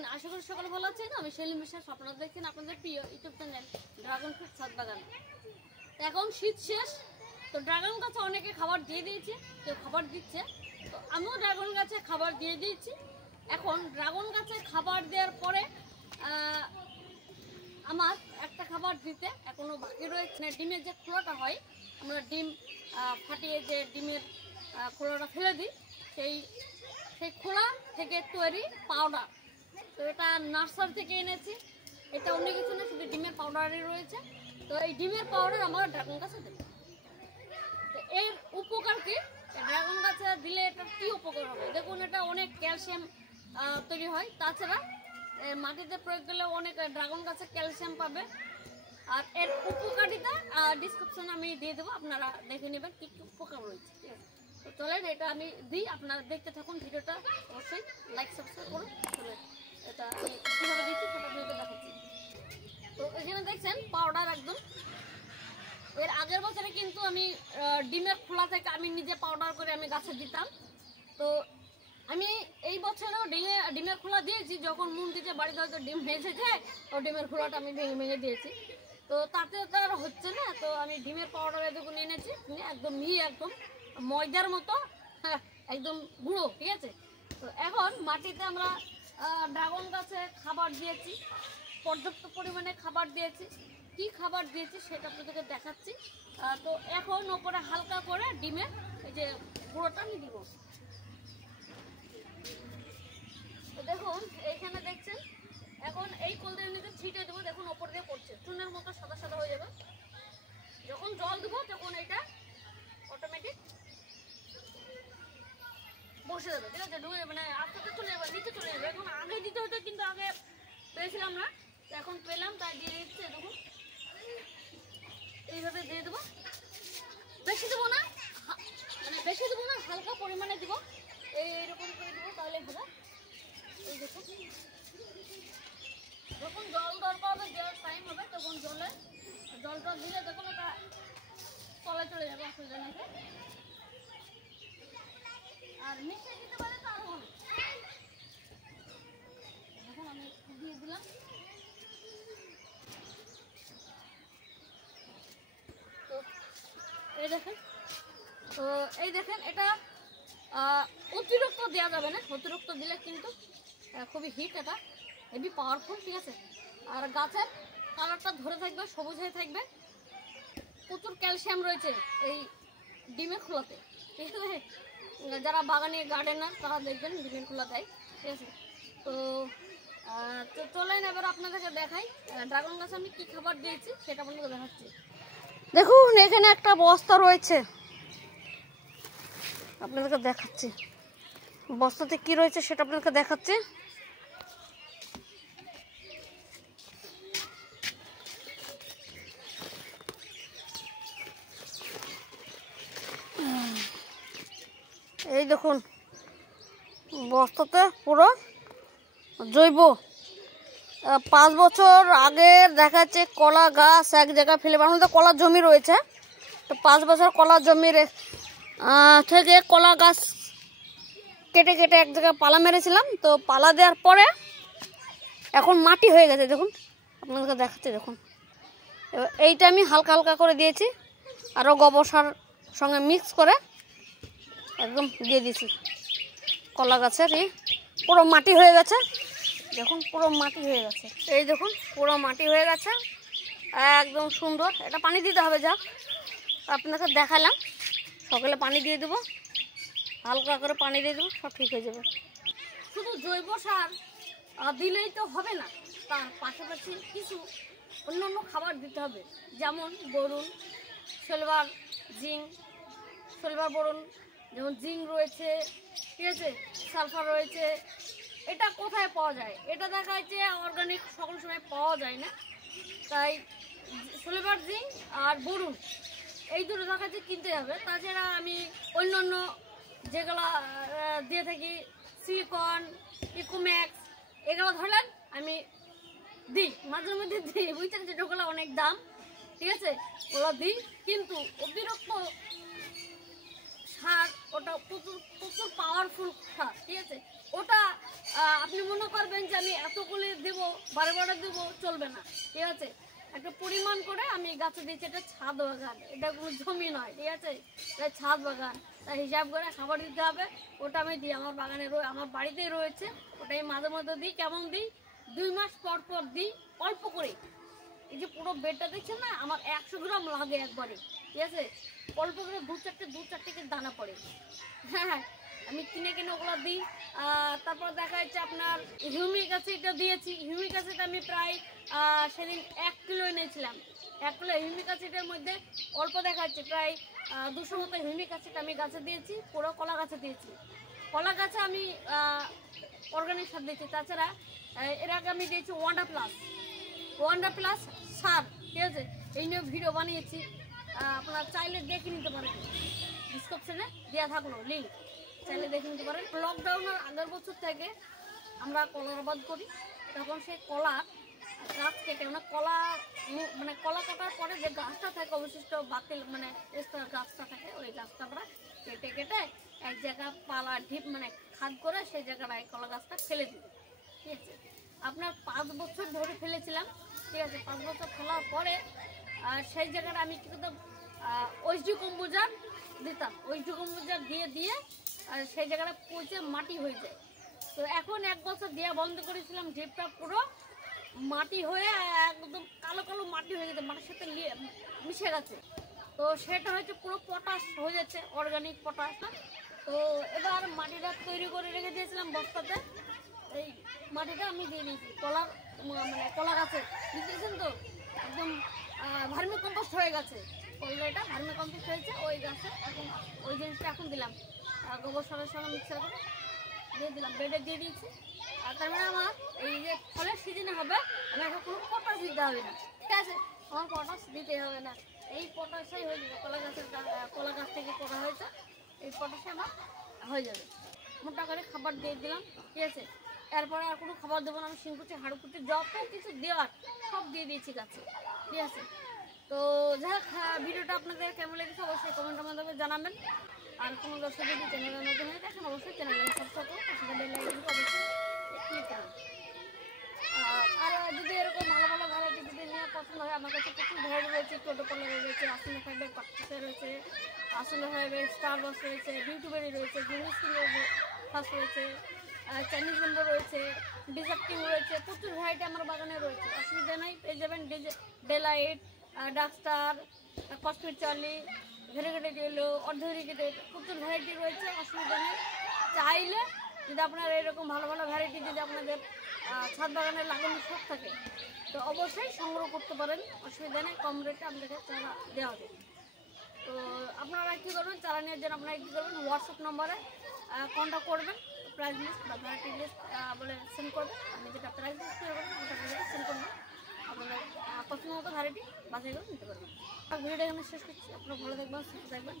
দেখছেন, আশা করি সকলে ভালো আছেন। আমি সেলিম বিশ্বাস, আপনারা দেখছেন আপনাদের প্রিয় ইউটিউব চ্যানেল ড্রাগন ফ্রুট ছাদ বাগান। এখন শীত শেষ, তো ড্রাগন গাছে অনেকে খাবার দিয়ে দিয়েছে, কেউ খাবার দিচ্ছে, তো আমিও ড্রাগন গাছে খাবার দিয়ে দিয়েছি। এখন ড্রাগন গাছে খাবার দেওয়ার পরে আমার একটা খাবার দিতে এখনো বাকি রয়েছে। ডিমের যে খোলাটা হয়, আমরা ডিম ফাটিয়ে যে ডিমের খোলাটা ফেলে দিই, সেই খোলা থেকে তৈরি পাউডার। তো এটা নার্সারি থেকে এনেছি, এটা অন্য কিছু না, শুধু ডিমের পাউডারই রয়েছে। তো এই ডিমের পাউডার আমরা ড্রাগন গাছে দেবো। তো এর উপকার কি, ড্রাগন গাছে দিলে এটা কি উপকার হবে দেখুন। এটা অনেক ক্যালসিয়াম তৈরি হয়, তাছাড়া মাটিতে প্রয়োগ করলে অনেক ড্রাগন গাছে ক্যালসিয়াম পাবে। আর এর উপকারিতা ডিসক্রিপশনে আমি দিয়ে দেবো, আপনারা দেখে নেবেন কি কি উপকার রয়েছে, ঠিক আছে। তো চলেন এটা আমি দিই, আপনারা দেখতে থাকুন ভিডিওটা, অবশ্যই লাইক সাবস্ক্রাইব করুন। চলে এটা আমি কীভাবে দিচ্ছি সেটা ভিডিওতে দেখাচ্ছি। তো এখানে দেখছেন পাউডার একদম। এর আগের বছরে কিন্তু আমি ডিমের খোলা থেকে আমি নিজে পাউডার করে আমি গাছে দিতাম। তো আমি এই বছরেও ডিমের খোলা দিয়েছি, যখন মুন দিতে বাড়িতে হয়তো ডিম ভেসেছে, ও ডিমের খোলাটা আমি ভেঙে ভেঙে দিয়েছি। তো তাতে তো আর হচ্ছে না, তো আমি ডিমের পাউডার এতটুকু এনেছি, একদম মিহি, একদম ময়দার মতো, একদম গুঁড়ো, ঠিক আছে। তো এখন মাটিতে আমরা ড্রাগন গাছে খাবার দিয়েছি, পর্যাপ্ত পরিমাণে খাবার দিয়েছি। কি খাবার দিয়েছি সেটা আপনাদেরকে দেখাচ্ছি। তো এখন ওপরে হালকা করে ডিমের এই যে গুঁড়োটা আমি দিব। তো দেখুন এইখানে দেখছেন, এখন এই কলদের ছিটে দেবো, দেখুন ওপর দিয়ে পড়ছে, চুনের মতো সাদা সাদা হয়ে যাবে। যখন জল দেবো তখন এটা অটোমেটিক বসে যাবে, ঠিক আছে। মানে আস্তে আস্তে চলে যাবে, নিচে চলে যাবে। এখন আগে দিতে হতো, কিন্তু আগে পেয়েছিলাম না, এখন পেলাম, তাই দিয়ে দিচ্ছি। দেখুন এইভাবে দিয়ে দেবো, বেশি দেবো না, মানে বেশি দেবো না, হালকা পরিমাণে দেবো, এইরকম করে দেবো, তাহলে হবে। এই দেখুন, যখন জল দরকার হবে, দেওয়ার টাইম হবে, তখন জলটা দিলে দেখুন এটা তলায় চলে যাবে, অসুবিধা নেই। আর মিশিয়ে দিতে পারে তো আরো ভালো। এখন আমি দিয়ে দিলাম। তো এই দেখেন এটা অতিরিক্ত দেওয়া যাবে না, অতিরিক্ত দিলে কিন্তু খুবই হিট, এটা হেভি পাওয়ারফুল, ঠিক আছে। আর গাছের কালারটা ধরে থাকবে, সবুজ হয়ে থাকবে। প্রচুর ক্যালসিয়াম রয়েছে এই ডিমের খোলাতে, ঠিক আছে। যারা বাগানে গার্ডেনার তারা দেখবেন ডিমের খোলা দেয়, ঠিক আছে। তো চলেন এবার আপনাদেরকে দেখাই ড্রাগন গাছে আমি কী খাবার দিয়েছি সেটা আপনাকে দেখাচ্ছি। দেখুন এখানে একটা বস্তা রয়েছে, আপনাদেরকে দেখাচ্ছি বস্তাতে কি রয়েছে সেটা আপনাদেরকে দেখাচ্ছি। এই দেখুন বস্তাতে পুরো জৈব। 5 বছর আগে দেখাচ্ছে কলা গাছ এক জায়গায় ফেলে, আমাদের কলার জমি রয়েছে, তো 5 বছর কলার জমির থেকে কলা গাছ কেটে কেটে এক জায়গায় পালা মেরেছিলাম। তো পালা দেওয়ার পরে এখন মাটি হয়ে গেছে, দেখুন আপনাদেরকে দেখাচ্ছি। দেখুন এবার এইটা আমি হালকা হালকা করে দিয়েছি, আরও গোবর সার সঙ্গে মিক্স করে একদম দিয়ে দিয়েছি কলা গাছের। পুরো মাটি হয়ে গেছে, দেখুন পুরো মাটি হয়ে গেছে, এই দেখুন পুরো মাটি হয়ে গেছে, একদম সুন্দর। এটা পানি দিতে হবে, যাক আপনাকে দেখালাম। সকালে পানি দিয়ে দেবো, হালকা করে পানি দিয়ে দেবো, সব ঠিক হয়ে যাবে। শুধু জৈব সার দিলেই তো হবে না, তার পাশাপাশি কিছু অন্য খাবার দিতে হবে, যেমন boron, silver, zinc, silver boron, যেমন জিঙ্ক রয়েছে, ঠিক আছে, সালফার রয়েছে। এটা কোথায় পাওয়া যায়, এটা দেখা যাচ্ছে অর্গানিক সকল সময় পাওয়া যায় না, তাই সিলভার, জিঙ্ক আর বরুণ এই দুটো দেখা যাচ্ছে কিনতে হবে। তাছাড়া আমি অন্যান্য যেগুলো দিয়ে থাকি, সিলিকন, ইকোম্যাক্স, এগুলো ধরলেন আমি দিই, মাঝে মধ্যে দিই, বুঝছেন, যেগুলো অনেক দাম, ঠিক আছে, ওগুলো দিই। কিন্তু অতিরিক্ত সার ওটা প্রচুর প্রচুর পাওয়ারফুল সার, ঠিক আছে। ওটা আপনি মনে মনে করবেন যে আমি এতগুলি দেবো, বারে বারে দেবো, চলবে না। ঠিক আছে, একটা পরিমাণ করে আমি গাছে দিয়েছি। এটা ছাদ বাগান, এটা কোনো জমি নয়। ঠিক আছে, এটা ছাদ বাগান, তাই হিসাব করে খাবার দিতে হবে। ওটা আমি দিই, আমার বাগানে আমার বাড়িতেই রয়েছে। ওটাই মাঝে মাঝে দিই। কেমন দিই, 2 মাস পর পর দিই, অল্প করে। এই যে পুরো বেডটা দেখছেন না, আমার 100 গ্রাম লাগে একবারে। ঠিক আছে, অল্প করে দু চারটে করে দানা পড়ে। হ্যাঁ, আমি কিনে ওগুলো দিই। তারপর দেখা যাচ্ছে আপনার হিউমিক অ্যাসিডটা দিয়েছি। হিউমিক অ্যাসিড আমি প্রায় সেদিন 1 কিলো এনেছিলাম। 1 কিলো হিউমিক অ্যাসিডের মধ্যে অল্প দেখা যাচ্ছে প্রায় 200 মতো হিউমিক অ্যাসিড আমি গাছে দিয়েছি, পুরো কলা গাছে দিয়েছি। কলা গাছে আমি অর্গানিক সার দিয়েছি। তাছাড়া এর আগে আমি দিয়েছি ওয়ান্ডার প্লাস সার। ঠিক আছে, এই নিয়ে ভিডিও বানিয়েছি, আপনারা চাইলে দেখে নিতে পারেন, ডিসক্রিপশনে দেওয়া থাকলো লিঙ্ক, চাইলে দেখে নিতে পারেন। লকডাউনের আগের বছর থেকে আমরা কলার আবাদ করি। তখন সেই কলা গাছ কেটে মানে কলা কাটার পরে যে গাছটা থাকে অবশিষ্ট বাতিল মানে এক্সট্রা গাছটা থাকে, ওই গাছটা আমরা কেটে এক জায়গায় পালা ঢিপ মানে খাদ করে সেই জায়গাটায় কলা গাছটা ফেলে দিই। ঠিক আছে, আপনার 5 বছর ধরে ফেলেছিলাম। ঠিক আছে, 5 বছর ফেলার পরে সেই জায়গাটা আমি কি করতাম, ওইচডি কম্পোজার দিতাম। ওইচডি কম্পোজার দিয়ে সেই জায়গাটা পচে মাটি হয়ে যায়। তো এখন 1 বছর দেওয়া বন্ধ করেছিলাম, ঢিপটা পুরো মাটি হয়ে একদম কালো কালো মাটি হয়ে গেছে, মাটির সাথে মিশে গেছে। তো সেটা হচ্ছে পুরো পটাশ হয়ে যাচ্ছে, অর্গানিক পটাশ। তো এবার মাটিটা তৈরি করে রেখে দিয়েছিলাম বস্তাতে। এই মাটিটা আমি দিয়ে দিয়েছি কলা গাছে দিয়েছেন। তো একদম ভার্মি কম্পোস্ট হয়ে গেছে, কলাটা ভার্মি কম্পোস্ট হয়েছে ওই গাছে। এখন ওই জিনিসটা এখন দিলাম, গোবর সারের সঙ্গে মিক্সার করে দিয়ে দিলাম, বেডে দিয়ে দিয়েছি। আর তার মানে আমার এই যে ফলের সিজনে হবে, আমার এখন কোনো পটাশ দিতে হবে না। ঠিক আছে, আমার পটাশ দিতে হবে না, এই পটাশাই হয়ে যাবে। কলা গাছ থেকে করা হয়েছে, এই পটাশে আমার হয়ে যাবে। মোটা করে খাবার দিয়ে দিলাম। ঠিক আছে, এরপরে আর কোনো খাবার দেবো না। আমি শিংকুচি, হাড়কুচি যত কিছু দেওয়ার সব দিয়ে দিয়েছি গাছে। ঠিক আছে, তো যাই হোক, ভিডিওটা আপনাদের কেমন লেগেছে অবশ্যই কমেন্টের মাধ্যমে জানাবেন। আর কোনো দর্শক যদি চ্যানেলে নতুন হয়ে দেখেন অবশ্যই চ্যানেলে সাবস্ক্রাইব করুন, সেটা বেল আইকনটা অবশ্যই ক্লিক করুন। আর যদি এরকম ভালো ভালো ভ্যারাইটি যদি নিয়ে পছন্দ হয়, আমার কাছে প্রচুর ভ্যারাইটি রয়েছে। টোটো কলা রয়েছে, আসলে ফাইভের পার্টিসে রয়েছে, আসলে ফাইভের স্টার বক্স রয়েছে, বিউটিবেরি রয়েছে, জিনিস ফার্স্ট রয়েছে, চাইনিজ নম্বর রয়েছে, ডিজার্টিং রয়েছে, প্রচুর ভ্যারাইটি আমার বাগানে রয়েছে। অসুবিধা নেই, পেয়ে যাবেন Delight, Darkstar, Cosmic Charlie, variegated yellow, অর্ধভেরিগেটেড, প্রচুর ভ্যারাইটি রয়েছে। অসুবিধা নেই, চাইলে যদি আপনার এরকম ভালো ভালো ভ্যারাইটি যদি আপনাদের ছাদ বাগানে লাগানোর শখ থাকে তো অবশ্যই সংগ্রহ করতে পারেন, অসুবিধা নেই, কম রেটে আপনাদেরকে চারা দেওয়া হবে। তো আপনারা কী করবেন, চারা নেওয়ার জন্য আপনারা কী করবেন, হোয়াটসঅ্যাপ নম্বরে কন্ট্যাক্ট করবেন, প্রাইস লিস্ট বা ভ্যারাইটি লিস্ট বলে সেন্ড করবেন। আমি যেটা প্রাইস লিস্ট করবেন ওটা আপনাদেরকে সেন্ড করবেন, আপনারা পছন্দ মতো ভ্যারাইটি বাছাই করে নিতে পারবেন। ভিডিওটা এখানে শেষ করছি, আপনারা ভালো থাকবেন, সুস্থ থাকবেন।